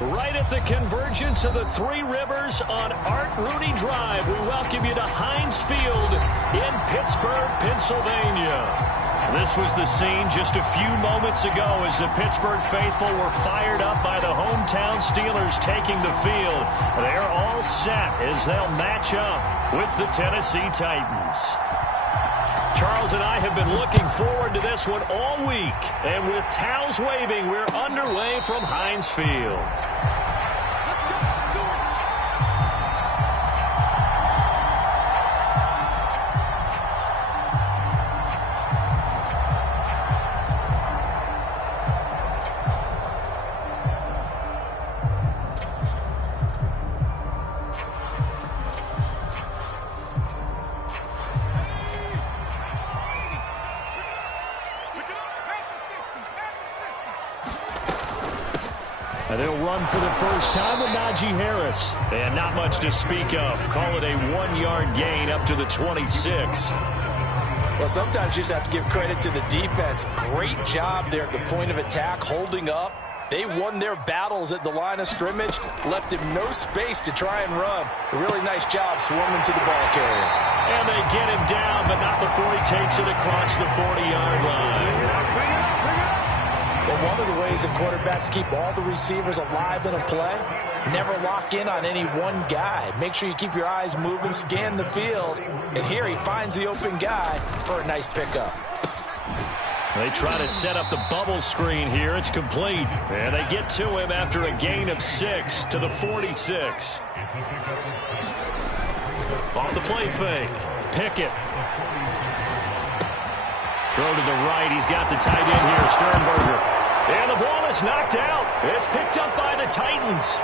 Right at the convergence of the Three Rivers on Art Rooney Drive, we welcome you to Heinz Field in Pittsburgh, Pennsylvania. This was the scene just a few moments ago as the Pittsburgh faithful were fired up by the hometown Steelers taking the field. They're all set as they'll match up with the Tennessee Titans. Charles and I have been looking forward to this one all week. And with towels waving, we're underway from Heinz Field. And they'll run for the first time with Najee Harris. And not much to speak of. Call it a 1-yard gain up to the 26. Well, sometimes you just have to give credit to the defense. Great job there at the point of attack, holding up. They won their battles at the line of scrimmage, left him no space to try and run. A really nice job swarming to the ball carrier. And they get him down, but not before he takes it across the 40-yard line. Well, one of the ways that quarterbacks keep all the receivers alive in a play, never lock in on any one guy. Make sure you keep your eyes moving, scan the field. And here he finds the open guy for a nice pickup. They try to set up the bubble screen here. It's complete. And they get to him after a gain of 6 to the 46. Off the play fake. Pickett. Throw to the right. He's got the tight end here, Sternberger. And the ball is knocked out. It's picked up by the Titans.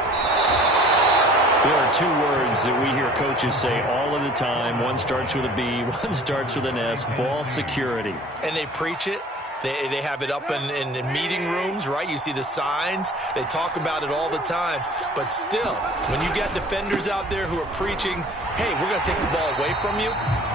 There are two words that we hear coaches say all of the time. One starts with a B, one starts with an S. Ball security. And they preach it. They have it up in meeting rooms, right? You see the signs. They talk about it all the time. But still, when you got defenders out there who are preaching, hey, we're going to take the ball away from you,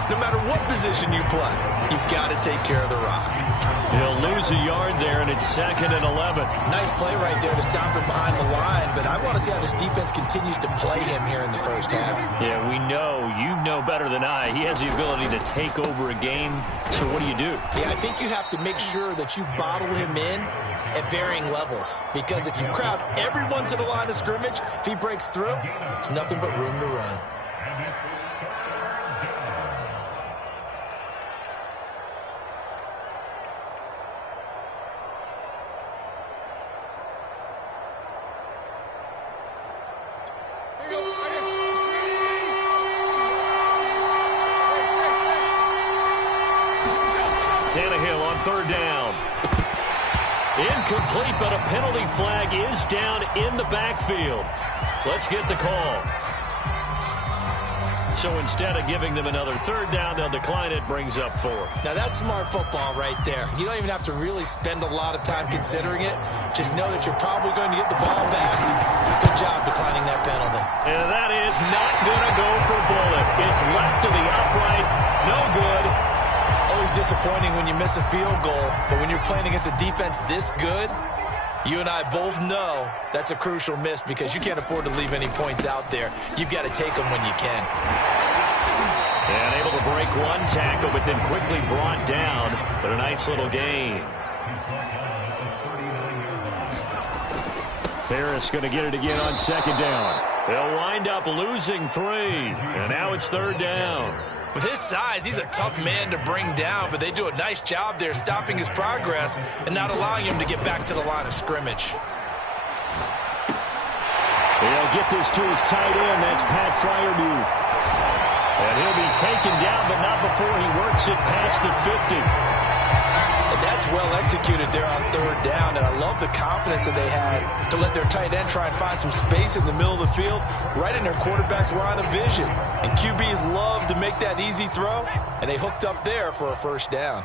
no matter what position you play, you've got to take care of the rock. He'll lose a yard there, and it's 2nd and 11. Nice play right there to stop him behind the line, but I want to see how this defense continues to play him here in the first half. Yeah, we know. You know better than I. He has the ability to take over a game, so what do you do? Yeah, I think you have to make sure that you bottle him in at varying levels, because if you crowd everyone to the line of scrimmage, if he breaks through, there's nothing but room to run. Tannehill on 3rd down. Incomplete, but a penalty flag is down in the backfield. Let's get the call. So instead of giving them another 3rd down, they'll decline it, brings up 4. Now that's smart football right there. You don't even have to really spend a lot of time considering it. Just know that you're probably going to get the ball back. Good job declining that penalty. And that is not going to go for Bullock. It's left to the upright. No good. Always disappointing when you miss a field goal, but when you're playing against a defense this good, you and I both know that's a crucial miss because you can't afford to leave any points out there. You've got to take them when you can. And able to break one tackle, but then quickly brought down. But a nice little gain. Harris going to get it again on 2nd down. They'll wind up losing 3. And now it's 3rd down. With his size, he's a tough man to bring down, but they do a nice job there stopping his progress and not allowing him to get back to the line of scrimmage. They'll get this to his tight end. That's Pat Freiermuth. And he'll be taken down, but not before he works it past the 50. And that's well executed there on 3rd down, and I love the confidence that they had to let their tight end try and find some space in the middle of the field, right in their quarterback's line of vision. And QBs love to make that easy throw, and they hooked up there for a 1st down.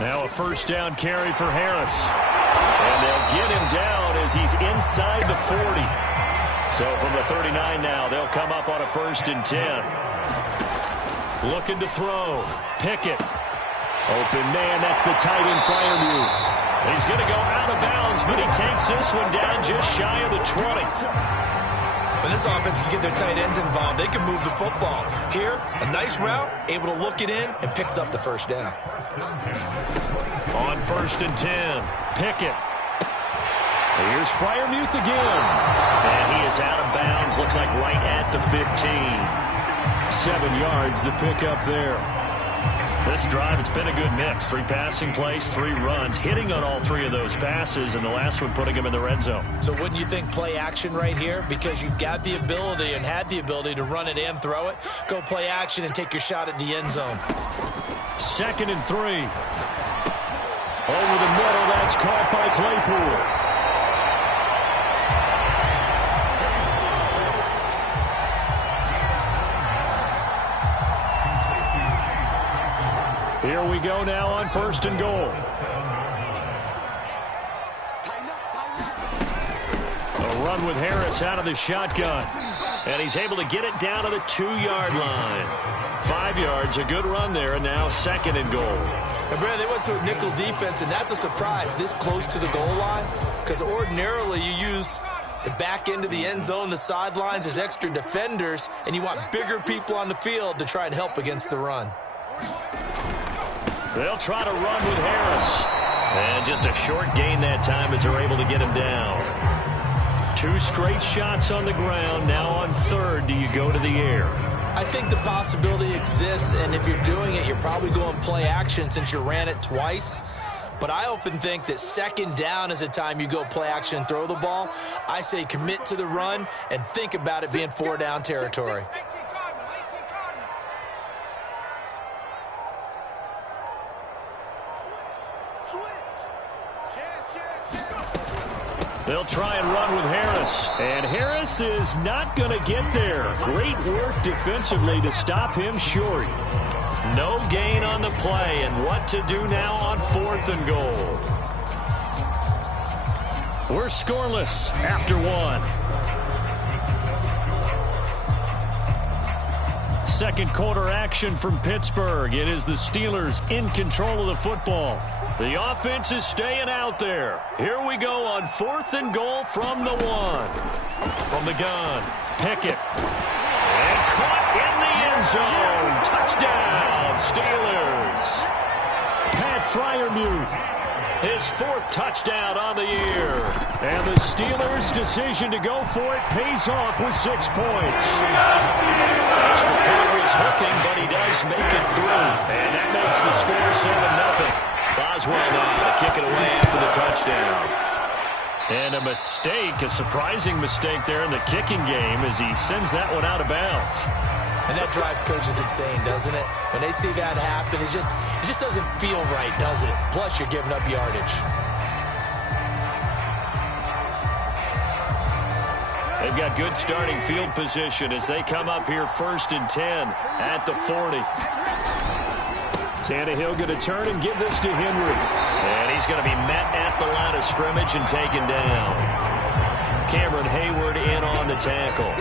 Now a 1st down carry for Harris. And they'll get him down as he's inside the 40. So from the 39 now, they'll come up on a 1st and 10. Looking to throw. Pickett. Open man, that's the tight end Freiermuth. He's going to go out of bounds, but he takes this one down just shy of the 20. When this offense can get their tight ends involved, they can move the football. Here, a nice route, able to look it in, and picks up the first down. On 1st and 10, Pickett. Here's Freiermuth again. And he is out of bounds, looks like right at the 15. 7 yards to pick up there. This drive, it's been a good mix. 3 passing plays, 3 runs, hitting on all 3 of those passes, and the last one putting him in the red zone. So wouldn't you think play action right here? Because you've got the ability and had the ability to run it and throw it. Go play action and take your shot at the end zone. 2nd and 3. Over the middle, that's caught by Claypool. Here we go now on 1st and goal. A run with Harris out of the shotgun. And he's able to get it down to the 2-yard line. 5 yards, a good run there, and now 2nd and goal. And Brad, they went to a nickel defense, and that's a surprise this close to the goal line. Because ordinarily you use the back end of the end zone, the sidelines as extra defenders, and you want bigger people on the field to try and help against the run. They'll try to run with Harris. And just a short gain that time as they're able to get him down. 2 straight shots on the ground. Now on 3rd, do you go to the air? I think the possibility exists, and if you're doing it, you're probably going play action since you ran it twice. But I often think that 2nd down is a time you go play action and throw the ball. I say commit to the run and think about it being 4-down territory. They'll try and run with Harris. And Harris is not going to get there. Great work defensively to stop him short. No gain on the play. And what to do now on 4th and goal. We're scoreless after 1. 2nd quarter action from Pittsburgh. It is the Steelers in control of the football. The offense is staying out there. Here we go on 4th and goal from the 1. From the gun, Pickett. And caught in the end zone. Touchdown, Steelers. Pat Freiermuth, his 4th touchdown on the year. And the Steelers' decision to go for it pays off with 6 points. Extra point was hooking, but he does make it through. And that makes the score 7-0. Boswell now to kick it away after the touchdown. And a mistake, a surprising mistake there in the kicking game as he sends that one out of bounds. And that drives coaches insane, doesn't it? When they see that happen, it just doesn't feel right, does it? Plus, you're giving up yardage. They've got good starting field position as they come up here 1st and 10 at the 40. Tannehill going to turn and give this to Henry. And he's going to be met at the line of scrimmage and taken down. Cameron Hayward in on the tackle.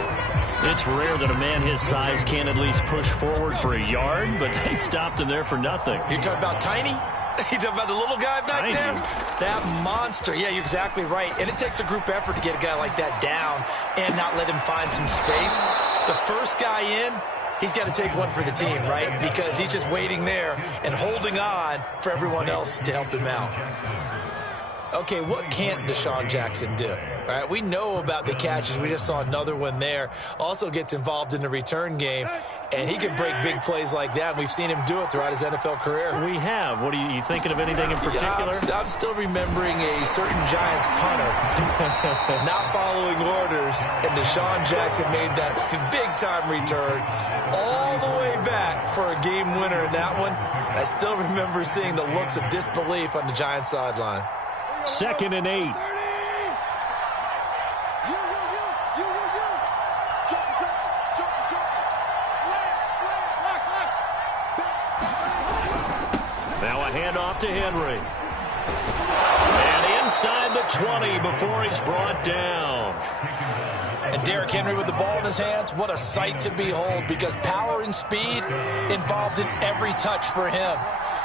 It's rare that a man his size can at least push forward for a yard, but they stopped him there for nothing. You're talking about Tiny? You're talking about the little guy back Tiny. there? That monster. Yeah, you're exactly right. And it takes a group effort to get a guy like that down and not let him find some space. The first guy in, he's got to take one for the team, right? Because he's just waiting there and holding on for everyone else to help him out. Okay, what can't Deshaun Jackson do? All right, we know about the catches. We just saw another one there. Also gets involved in the return game, and he can break big plays like that. We've seen him do it throughout his NFL career. We have. What are you thinking of anything in particular? Yeah, I'm still remembering a certain Giants punter not following orders, and Deshaun Jackson made that big-time return all the way back for a game winner in that one. I still remember seeing the looks of disbelief on the Giants sideline. 2nd and 8. Now a handoff to Henry. And inside the 20 before he's brought down. And Derrick Henry with the ball in his hands, what a sight to behold, because power and speed involved in every touch for him.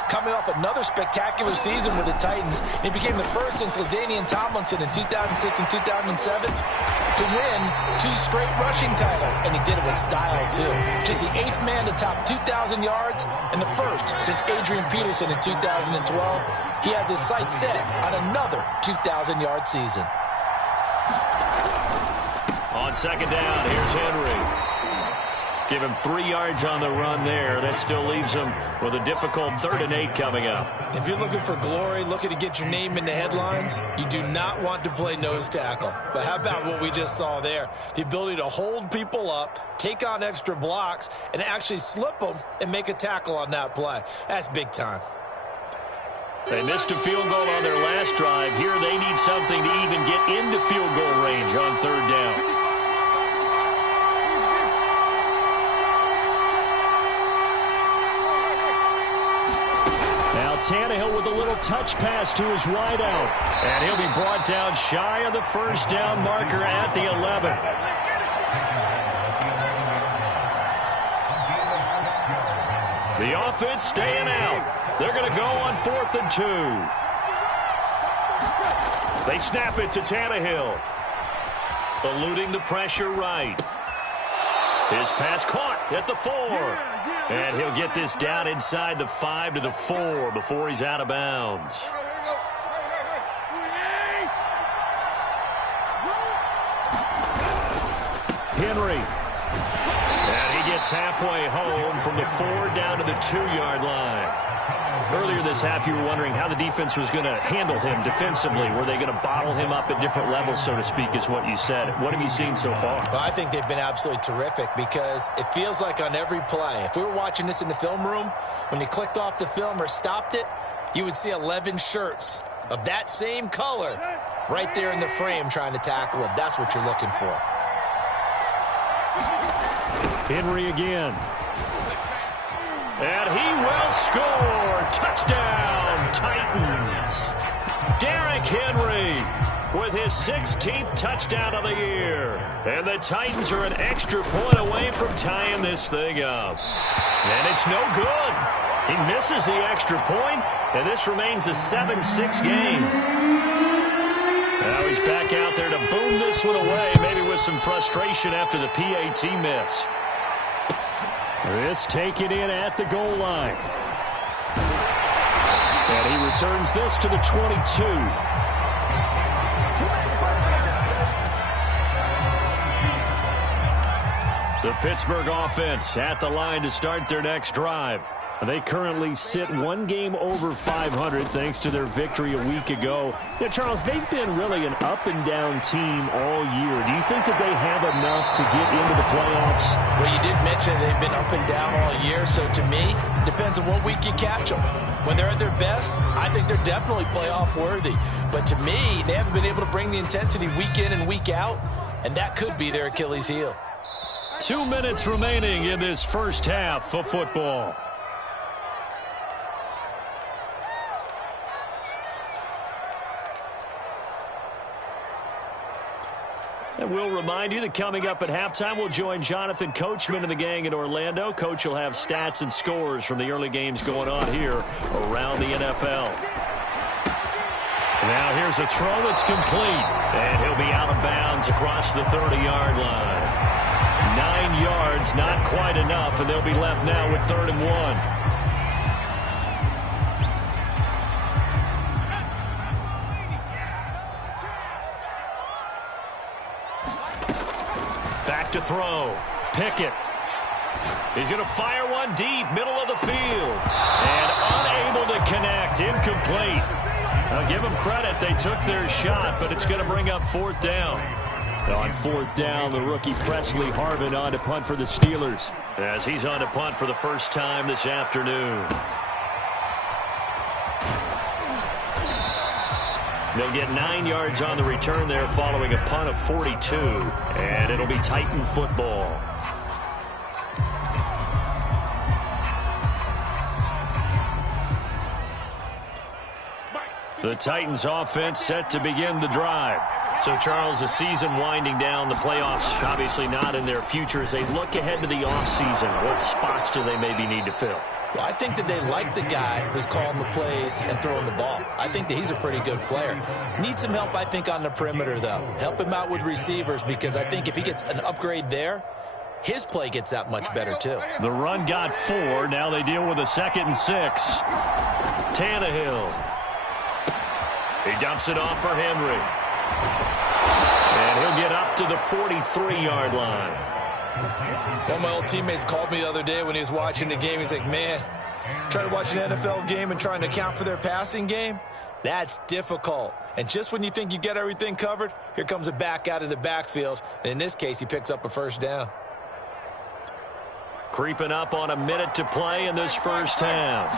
coming off another spectacular season with the Titans. He became the first since LaDainian Tomlinson in 2006 and 2007 to win 2 straight rushing titles, and he did it with style, too. Just the 8th man to top 2,000 yards and the first since Adrian Peterson in 2012. He has his sights set on another 2,000-yard season. On second down, here's Henry. Give him 3 yards on the run there. That still leaves him with a difficult 3rd and 8 coming up. If you're looking for glory, looking to get your name in the headlines, you do not want to play nose tackle. But how about what we just saw there? The ability to hold people up, take on extra blocks, and actually slip them and make a tackle on that play. That's big time. They missed a field goal on their last drive. Here they need something to even get into field goal range on 3rd down. Now Tannehill with a little touch pass to his wideout. And he'll be brought down shy of the 1st down marker at the 11. The offense staying out. They're going to go on 4th and 2. They snap it to Tannehill. Eluding the pressure right. His pass caught at the 4. And he'll get this down inside the 5 to the 4 before he's out of bounds. Henry. And he gets halfway home from the 4 down to the 2-yard line. Earlier this half, you were wondering how the defense was going to handle him defensively. Were they going to bottle him up at different levels, so to speak, is what you said. What have you seen so far? Well, I think they've been absolutely terrific because it feels like on every play, if we were watching this in the film room, when you clicked off the film or stopped it, you would see 11 shirts of that same color right there in the frame trying to tackle him. That's what you're looking for. Henry again. And he will score. Touchdown, Titans. Derrick Henry with his 16th touchdown of the year. And the Titans are an extra point away from tying this thing up. And it's no good. He misses the extra point, and this remains a 7-6 game. Now he's back out there to boom this one away, maybe with some frustration after the PAT miss. This taken in at the goal line. And he returns this to the 22. The Pittsburgh offense at the line to start their next drive. They currently sit 1 game over 500 thanks to their victory a week ago. Yeah, Charles, they've been really an up-and-down team all year. Do you think that they have enough to get into the playoffs? Well, you did mention they've been up and down all year, so to me, depends on what week you catch them. When they're at their best, I think they're definitely playoff worthy. But to me, they haven't been able to bring the intensity week in and week out, and that could be their Achilles heel. 2 minutes remaining in this first half of football. And we'll remind you that coming up at halftime, we'll join Jonathan Coachman and the gang in Orlando. Coach will have stats and scores from the early games going on here around the NFL. Now here's a throw. It's complete. And he'll be out of bounds across the 30-yard line. 9 yards, not quite enough, and they'll be left now with 3rd and 1. To throw. Pickett. He's going to fire one deep, middle of the field. And unable to connect. Incomplete. I'll give them credit. They took their shot, but it's going to bring up 4th down. On 4th down, the rookie Presley Harvin on to punt for the Steelers, as he's on to punt for the first time this afternoon. They'll get 9 yards on the return there following a punt of 42. And it'll be Titan football. The Titans offense set to begin the drive. So, Charles, the season winding down, the playoffs obviously not in their future. As they look ahead to the offseason, what spots do they maybe need to fill? Well, I think that they like the guy who's calling the plays and throwing the ball. I think that he's a pretty good player. Needs some help, I think, on the perimeter, though. Help him out with receivers, because I think if he gets an upgrade there, his play gets that much better, too. The run got 4. Now they deal with a 2nd and 6. Tannehill. He dumps it off for Henry. And he'll get up to the 43-yard line. One of my old teammates called me the other day when he was watching the game. He's like, man, trying to watch an NFL game and trying to account for their passing game, that's difficult. And just when you think you get everything covered, here comes a back out of the backfield. And in this case, he picks up a first down. Creeping up on a minute to play in this first half.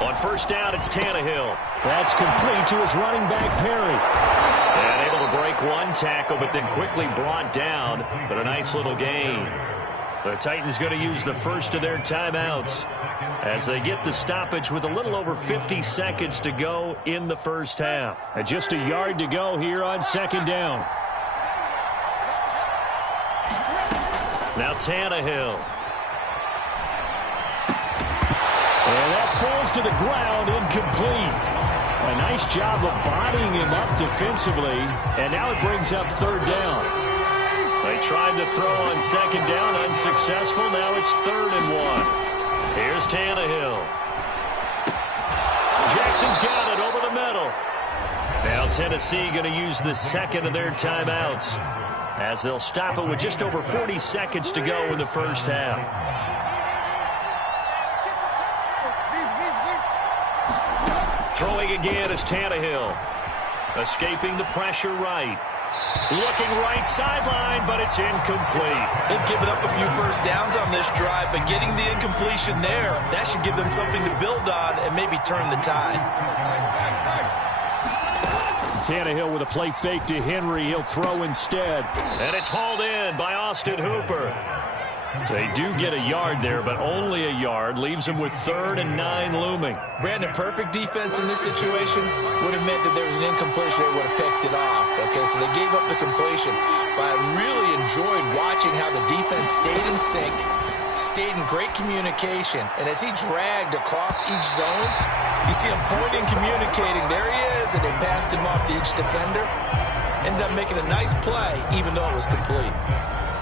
On first down, it's Tannehill. That's complete to his running back, Perry. And able to break one tackle, but then quickly brought down. But a nice little gain. The Titans going to use the first of their timeouts as they get the stoppage with a little over 50 seconds to go in the first half. And just a yard to go here on second down. Now Tannehill. And that falls to the ground, incomplete. A nice job of bodying him up defensively, and now it brings up third down. They tried to throw on second down, unsuccessful. Now it's 3rd and 1. Here's Tannehill. Jackson's got it over the middle. Now Tennessee going to use the second of their timeouts as they'll stop it with just over 40 seconds to go in the first half. Throwing again is Tannehill. Escaping the pressure right. Looking right sideline, but it's incomplete. They've given up a few first downs on this drive, but getting the incompletion there, that should give them something to build on and maybe turn the tide. Tannehill with a play fake to Henry. He'll throw instead. And it's hauled in by Austin Hooper. They do get a yard there, but only a yard. Leaves them with 3rd and 9 looming. Brandon, perfect defense in this situation would have meant that there was an incompletion. They would have picked it off. Okay, so they gave up the completion. But I really enjoyed watching how the defense stayed in sync, stayed in great communication. And as he dragged across each zone, you see him pointing, communicating. There he is, and they passed him off to each defender. Ended up making a nice play, even though it was complete.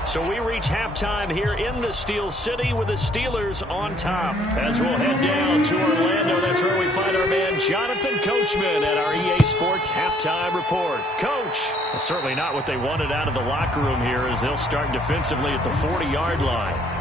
So we reach halftime here in the Steel City with the Steelers on top. As we'll head down to Orlando, that's where we find our man Jonathan Coachman at our EA Sports Halftime Report. Coach, well, certainly not what they wanted out of the locker room here as they'll start defensively at the 40-yard line.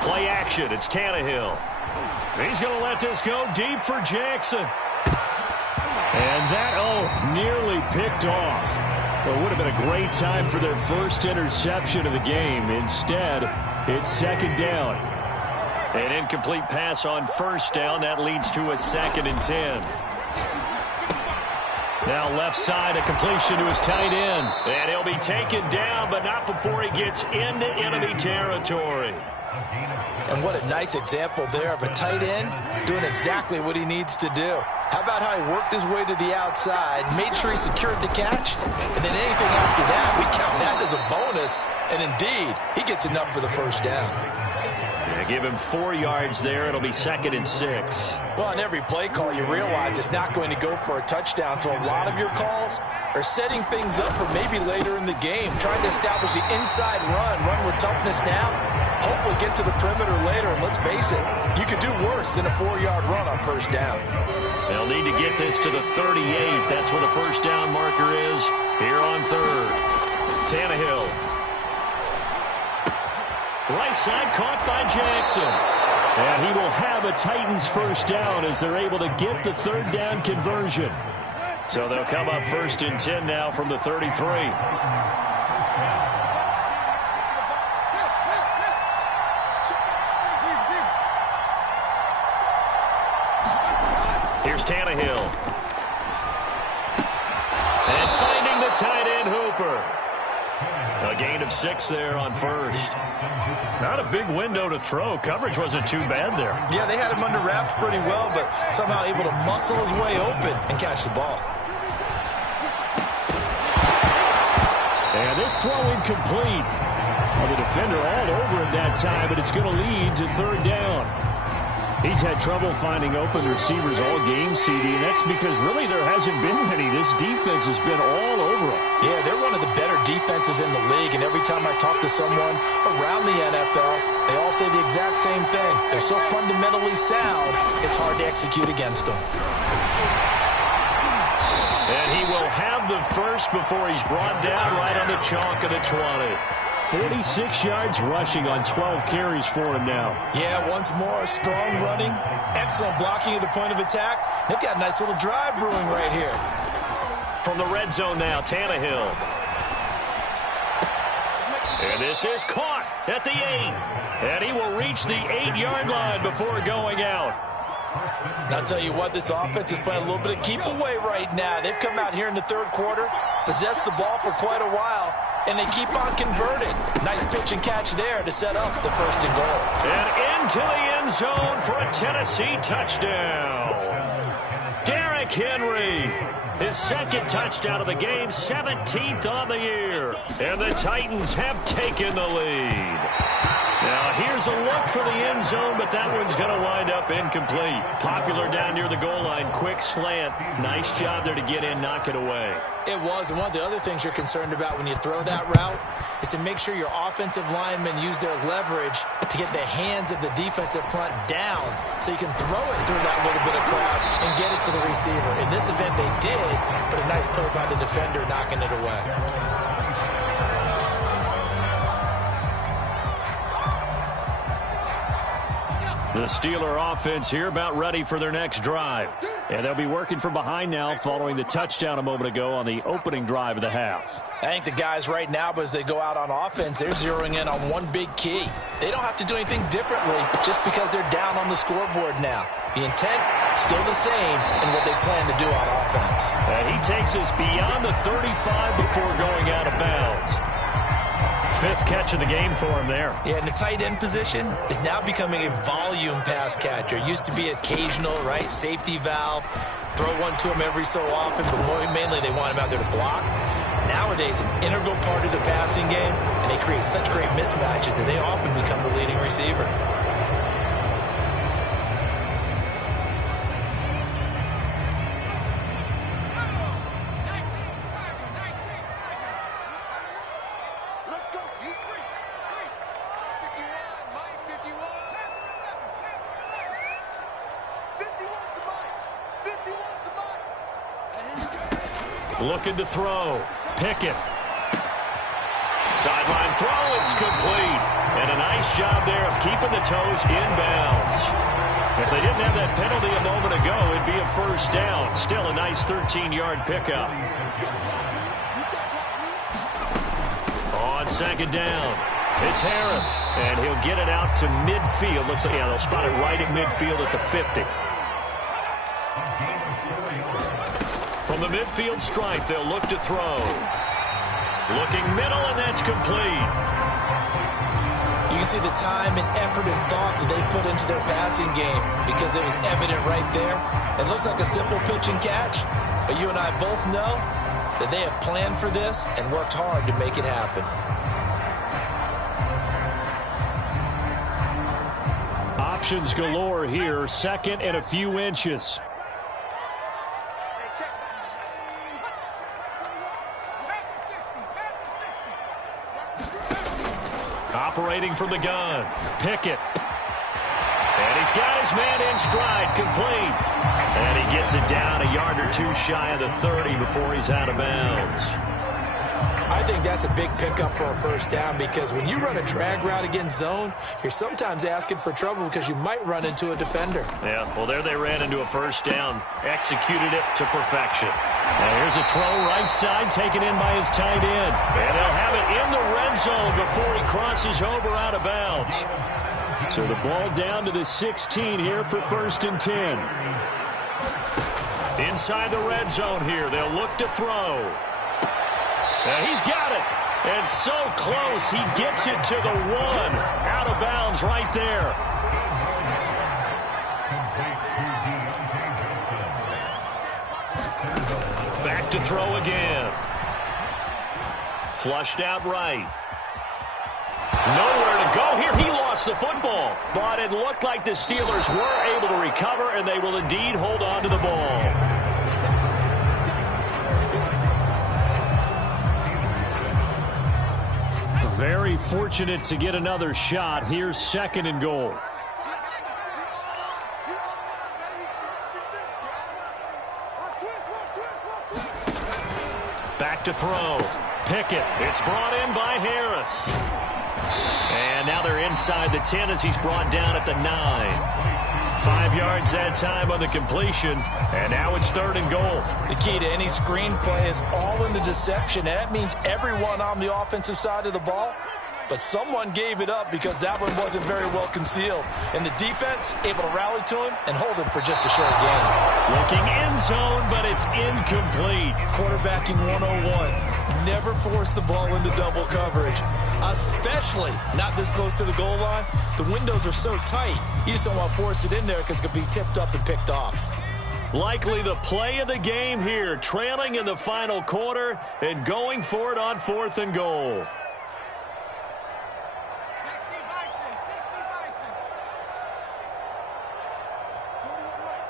Play action. It's Tannehill. He's going to let this go deep for Jackson. And that, nearly picked off. Well, it would have been a great time for their first interception of the game. Instead, it's second down. An incomplete pass on first down. That leads to a 2nd and 10. Now left side, a completion to his tight end. And he'll be taken down, but not before he gets into enemy territory. And what a nice example there of a tight end doing exactly what he needs to do. How about how he worked his way to the outside, made sure he secured the catch, and then anything after that, we count that as a bonus. And indeed, he gets enough for the first down. Yeah, give him 4 yards there. It'll be 2nd and 6. Well, on every play call, you realize it's not going to go for a touchdown. So a lot of your calls are setting things up for maybe later in the game, trying to establish the inside run with toughness now. Hopefully get to the perimeter later, and let's face it, you could do worse than a 4-yard run on first down. They'll need to get this to the 38. That's where the first down marker is here on 3rd. Tannehill. Right side caught by Jackson. And he will have a Titans first down as they're able to get the 3rd down conversion. So they'll come up 1st and 10 now from the 33. Here's Tannehill. And finding the tight end Hooper. A gain of 6 there on first. Not a big window to throw. Coverage wasn't too bad there. Yeah, they had him under wraps pretty well, but somehow able to muscle his way open and catch the ball. And this throw incomplete. Well, the defender all over him that time, but it's going to lead to third down. He's had trouble finding open receivers all game, CD, and that's because really there hasn't been many. This defense has been all over him. Yeah, they're one of the better defenses in the league, and every time I talk to someone around the NFL, they all say the exact same thing. They're so fundamentally sound, it's hard to execute against them. And he will have the first before he's brought down right on the chalk of the 20. 46 yards rushing on 12 carries for him now. Yeah, once more, strong running, excellent blocking at the point of attack. They've got a nice little drive brewing right here. From the red zone now, Tannehill. And this is caught at the 8. And he will reach the 8-yard line before going out. And I'll tell you what, this offense is playing a little bit of keep away right now. They've come out here in the third quarter, possessed the ball for quite a while, and they keep on converting. Nice pitch and catch there to set up the first and goal. And into the end zone for a Tennessee touchdown. Derrick Henry, his second touchdown of the game, 17th on the year. And the Titans have taken the lead. Now, here's a look for the end zone, but that one's going to wind up incomplete. Popular down near the goal line. Quick slant. Nice job there to get in, knock it away. It was, and one of the other things you're concerned about when you throw that route is to make sure your offensive linemen use their leverage to get the hands of the defensive front down so you can throw it through that little bit of crowd and get it to the receiver. In this event, they did, but a nice play by the defender knocking it away. The Steeler offense here about ready for their next drive. And they'll be working from behind now following the touchdown a moment ago on the opening drive of the half. I think the guys right now, as they go out on offense, they're zeroing in on one big key. They don't have to do anything differently just because they're down on the scoreboard now. The intent, still the same in what they plan to do on offense. And he takes us beyond the 35 before going out of bounds. 5th catch of the game for him there. Yeah, and the tight end position is now becoming a volume pass catcher. Used to be occasional, right? Safety valve. Throw one to him every so often, but mainly they want him out there to block. Nowadays, an integral part of the passing game, and they create such great mismatches that they often become the leading receiver. Looking to throw. Pickett. Sideline throw. It's complete. And a nice job there of keeping the toes in bounds. If they didn't have that penalty a moment ago, it'd be a first down. Still a nice 13-yard pickup. On second down, it's Harris. And he'll get it out to midfield. Looks like, yeah, they'll spot it right at midfield at the 50. From the midfield stripe, they'll look to throw. Looking middle, and that's complete. You can see the time and effort and thought that they put into their passing game because it was evident right there. It looks like a simple pitch and catch, but you and I both know that they have planned for this and worked hard to make it happen. Options galore here. Second and a few inches. Operating from the gun. Pickett. And he's got his man in stride. Complete. And he gets it down a yard or two shy of the 30 before he's out of bounds. I think that's a big pickup for a first down because when you run a drag route against zone, you're sometimes asking for trouble because you might run into a defender. Yeah, well, there they ran into a first down. Executed it to perfection. Now here's a throw right side taken in by his tight end. And they'll have it in the red zone before he crosses over out of bounds. So the ball down to the 16 here for 1st and 10. Inside the red zone here. They'll look to throw. And he's got it. And so close. He gets it to the 1. Out of bounds right there. Back to throw again. Flushed out right. Nowhere to go here. He lost the football. But it looked like the Steelers were able to recover, and they will indeed hold on to the ball. Very fortunate to get another shot. Here's 2nd and goal. Back to throw. Pickett. It's brought in by Harris. And now they're inside the 10 as he's brought down at the 9. 5 yards that time on the completion. And now it's 3rd and goal. The key to any screenplay is all in the deception. And that means everyone on the offensive side of the ball. But someone gave it up because that one wasn't very well concealed. And the defense able to rally to him and hold him for just a short gain. Looking end zone, but it's incomplete. Quarterbacking 101. Never force the ball into double coverage, especially not this close to the goal line. The windows are so tight, you just don't want to force it in there because it could be tipped up and picked off. Likely the play of the game here, trailing in the final quarter and going for it on 4th and goal. 60 Bison, 60 Bison.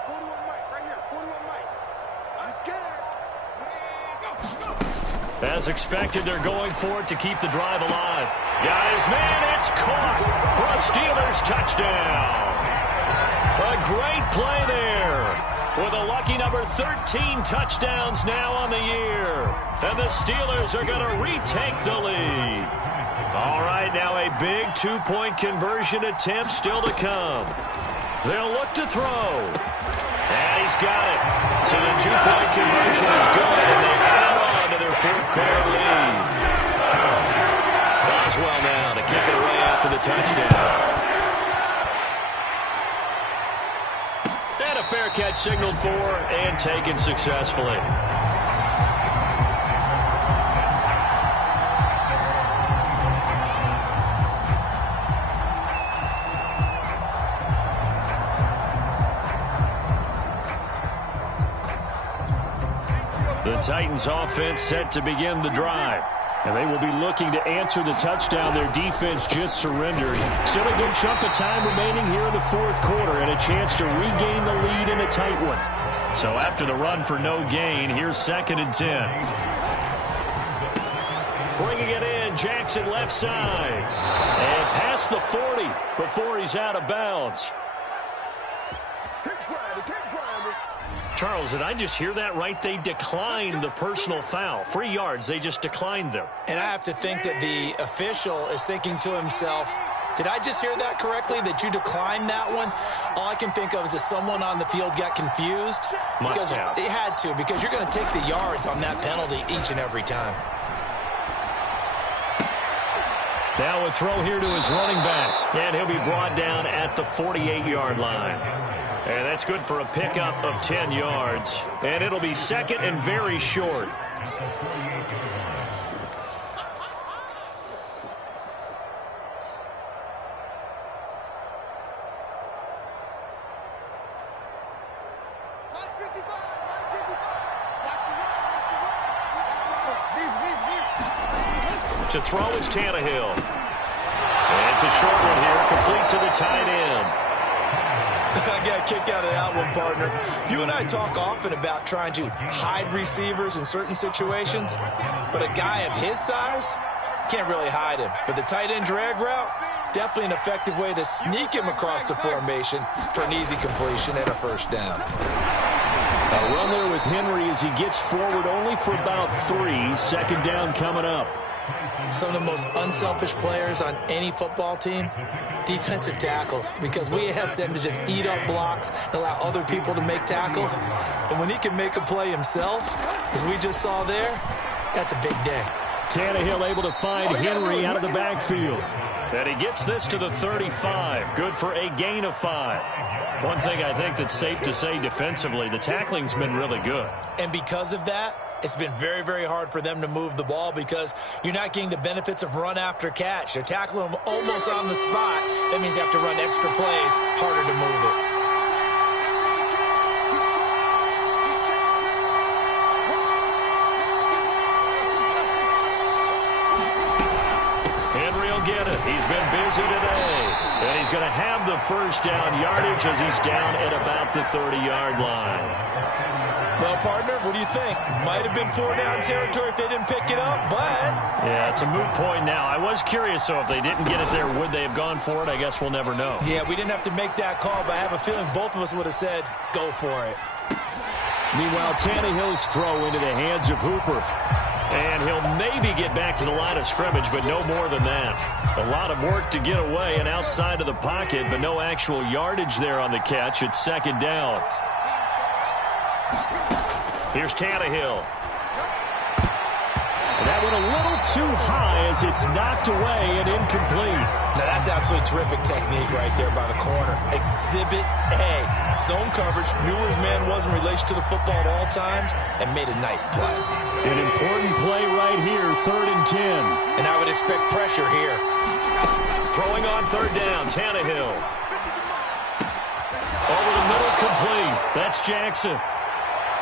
41 Mike, right here, 41 Mike. I'm scared. As expected, they're going for it to keep the drive alive. Got his man, it's caught for a Steelers touchdown. A great play there with a lucky number 13 touchdowns now on the year. And the Steelers are going to retake the lead. All right, now a big 2-point conversion attempt still to come. They'll look to throw. And he's got it. So the 2-point conversion is good, and they add on to their 4th quarter lead. Boswell now to kick it away after the touchdown. And a fair catch signaled for and taken successfully. The Titans offense set to begin the drive. And they will be looking to answer the touchdown their defense just surrendered. Still a good chunk of time remaining here in the 4th quarter and a chance to regain the lead in a tight one. So after the run for no gain, here's 2nd and 10. Bringing it in, Jackson left side. And past the 40 before he's out of bounds. Charles, did I just hear that right? They declined the personal foul. 3 yards, they just declined them. And I have to think that the official is thinking to himself, did I just hear that correctly, that you declined that one? All I can think of is that someone on the field got confused. Must have. It had to, because you're going to take the yards on that penalty each and every time. Now a throw here to his running back. And he'll be brought down at the 48-yard line. And that's good for a pickup of 10 yards. And it'll be 2nd and very short. To throw is Tannehill. And it's a short one here, complete to the tight end. I got a kick out of that one, partner. You and I talk often about trying to hide receivers in certain situations, but a guy of his size can't really hide him. But the tight end drag route, definitely an effective way to sneak him across the formation for an easy completion and a first down. A run there with Henry as he gets forward only for about 3. 2nd down coming up. Some of the most unselfish players on any football team, defensive tackles, because we ask them to just eat up blocks and allow other people to make tackles. And when he can make a play himself, as we just saw there, that's a big day. Tannehill able to find Henry out of the backfield. And he gets this to the 35. Good for a gain of 5. One thing I think that's safe to say defensively, the tackling's been really good. And because of that, it's been very, very hard for them to move the ball because you're not getting the benefits of run after catch. They're tackling them almost on the spot. That means you have to run extra plays, harder to move it. Henry will get it. He's been busy today. And he's going to have the first down yardage as he's down at about the 30-yard line. Well, partner, what do you think? Might have been 4-down territory if they didn't pick it up, but... Yeah, it's a moot point now. I was curious, so if they didn't get it there, would they have gone for it? I guess we'll never know. Yeah, we didn't have to make that call, but I have a feeling both of us would have said, go for it. Meanwhile, Tannehill's throw into the hands of Hooper. And he'll maybe get back to the line of scrimmage, but no more than that. A lot of work to get away and outside of the pocket, but no actual yardage there on the catch. It's second down. Here's Tannehill. That went a little too high as it's knocked away and incomplete. Now, that's absolutely terrific technique right there by the corner. Exhibit A. Zone coverage, knew his man was in relation to the football at all times, and made a nice play. An important play right here, 3rd and 10. And I would expect pressure here. Throwing on 3rd down, Tannehill. Over the middle, complete. That's Jackson.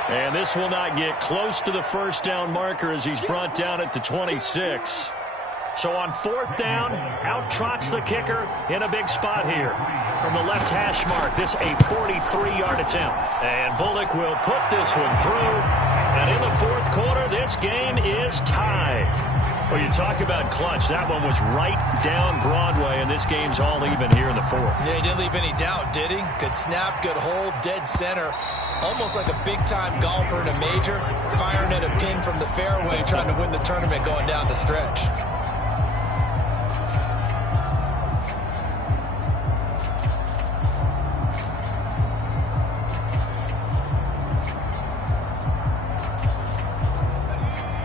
And this will not get close to the first down marker as he's brought down at the 26. So on 4th down, out trots the kicker in a big spot here. From the left hash mark, this a 43-yard attempt. And Bullock will put this one through. And in the 4th quarter, this game is tied. Well, you talk about clutch. That one was right down Broadway, and this game's all even here in the 4th. Yeah, he didn't leave any doubt, did he? Good snap, good hold, dead center. Almost like a big-time golfer in a major, firing at a pin from the fairway, trying to win the tournament going down the stretch.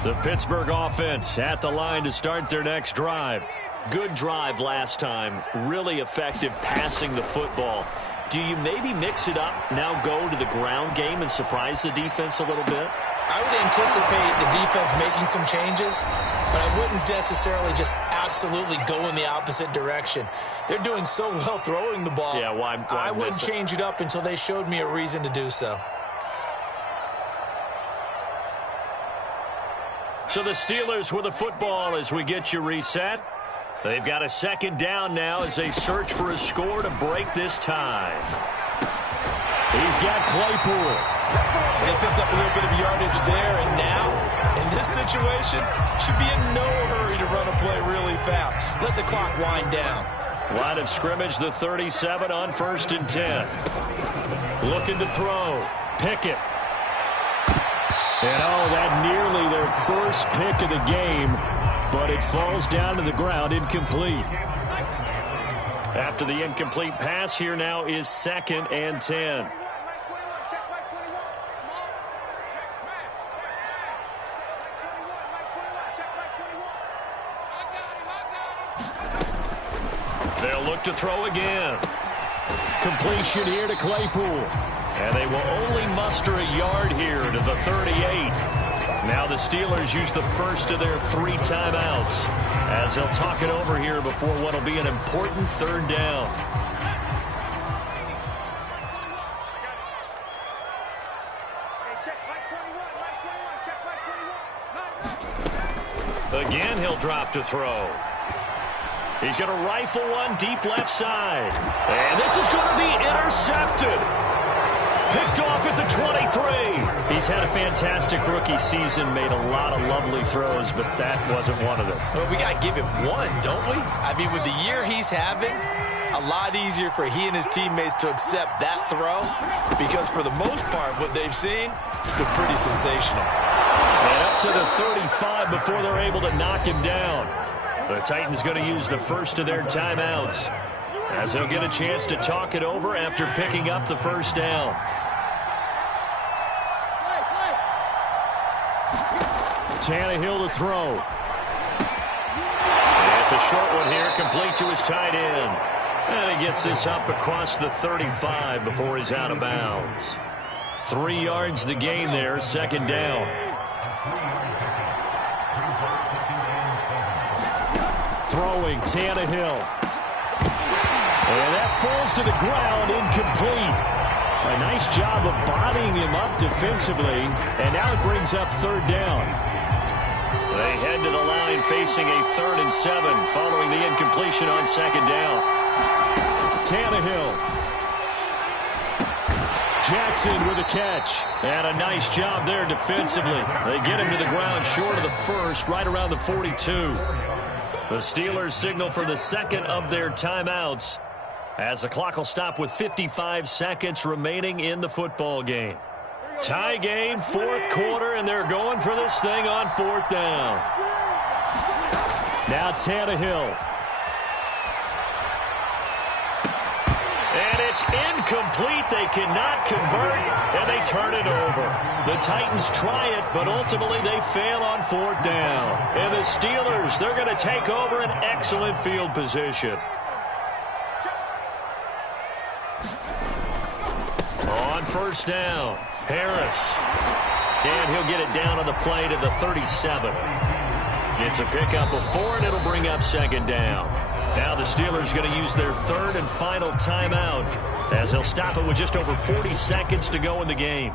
The Pittsburgh offense at the line to start their next drive. Good drive last time. Really effective passing the football. Do you maybe mix it up, now go to the ground game and surprise the defense a little bit? I would anticipate the defense making some changes, but I wouldn't necessarily just absolutely go in the opposite direction. They're doing so well throwing the ball. Yeah, why I wouldn't change it up until they showed me a reason to do so. So the Steelers with the football as we get you reset. They've got a second down now as they search for a score to break this tie. He's got Claypool. They picked up a little bit of yardage there, and now, in this situation, should be in no hurry to run a play really fast. Let the clock wind down. Line of scrimmage, the 37 on 1st and 10. Looking to throw. Pickett. And that nearly their first pick of the game, but it falls down to the ground incomplete. After the incomplete pass, here now is 2nd and 10. They'll look to throw again. Completion here to Claypool. And they will only muster a yard here to the 38. Now the Steelers use the first of their 3 timeouts as they'll talk it over here before what will be an important 3rd down. Again, he'll drop to throw. He's going to rifle one deep left side. And this is going to be intercepted. Picked off at the 23. He's had a fantastic rookie season, made a lot of lovely throws, but that wasn't one of them. Well, we got to give him one, don't we? I mean, with the year he's having, a lot easier for he and his teammates to accept that throw because for the most part, what they've seen, it's been pretty sensational. And up to the 35 before they're able to knock him down. The Titans going to use the first of their timeouts as they'll get a chance to talk it over after picking up the first down. Tannehill to throw. It's It's a short one here, complete to his tight end. And he gets this up across the 35 before he's out of bounds. 3 yards the gain there, second down. Throwing, Tannehill. And that falls to the ground, incomplete. A nice job of bodying him up defensively, and now it brings up third down. They head to the line facing a 3rd and 7 following the incompletion on second down. Tannehill. Jackson with a catch. And a nice job there defensively. They get him to the ground short of the first, right around the 42. The Steelers signal for the second of their timeouts as the clock will stop with 55 seconds remaining in the football game. Tie game, 4th quarter, and they're going for this thing on 4th down. Now Tannehill. And it's incomplete. They cannot convert, and they turn it over. The Titans try it, but ultimately they fail on 4th down. And the Steelers, they're going to take over an excellent field position. On 1st down, Harris. And he'll get it down on the play to the 37. It's a pickup of 4, and it'll bring up second down. Now the Steelers going to use their 3rd and final timeout as they'll stop it with just over 40 seconds to go in the game.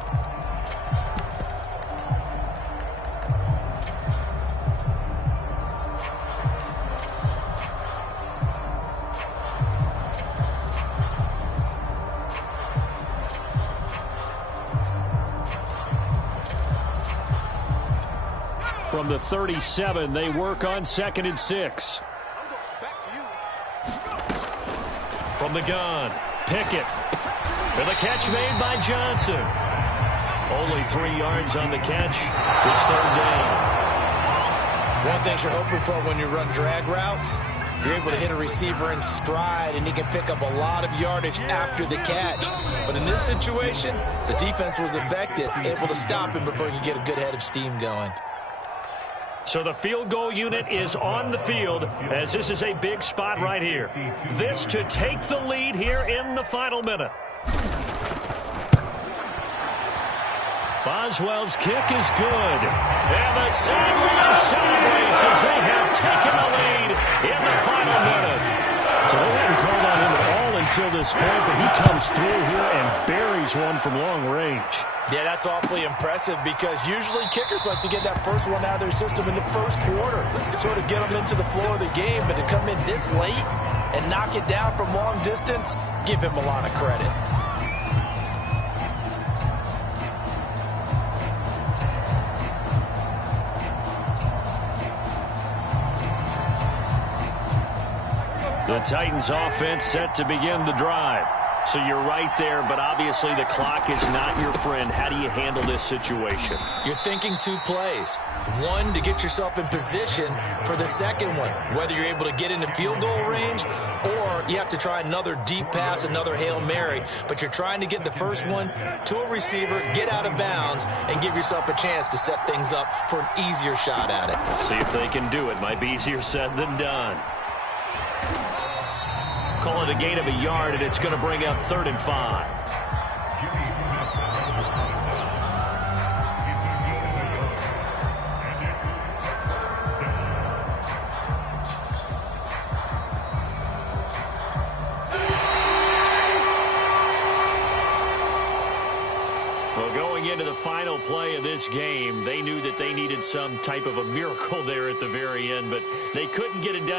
From the 37, they work on 2nd and 6. From the gun, Pickett. With a catch made by Johnson. Only 3 yards on the catch. It's 3rd down. One thing you're hoping for when you run drag routes, you're able to hit a receiver in stride, and he can pick up a lot of yardage after the catch. But in this situation, the defense was effective, able to stop him before he could get a good head of steam going. So the field goal unit is on the field as this is a big spot right here. This to take the lead here in the final minute. Boswell's kick is good. And the sideline celebrates as they have taken the lead in the final minute. So they hadn't called on him at all until this point, but he comes through here and buries one from long range. Yeah, that's awfully impressive because usually kickers like to get that first one out of their system in the first quarter, sort of get them into the flow of the game, but to come in this late and knock it down from long distance, give him a lot of credit. The Titans offense set to begin the drive. So you're right there, but obviously the clock is not your friend. How do you handle this situation? You're thinking 2 plays. One, to get yourself in position for the second one, whether you're able to get into field goal range or you have to try another deep pass, another Hail Mary. But you're trying to get the first one to a receiver, get out of bounds, and give yourself a chance to set things up for an easier shot at it. See if they can do it. Might be easier said than done. Call it a gain of a yard, and it's going to bring up 3rd and 5. Well, going into the final play of this game, they knew that they needed some type of a miracle there at the very end, but they couldn't get it done.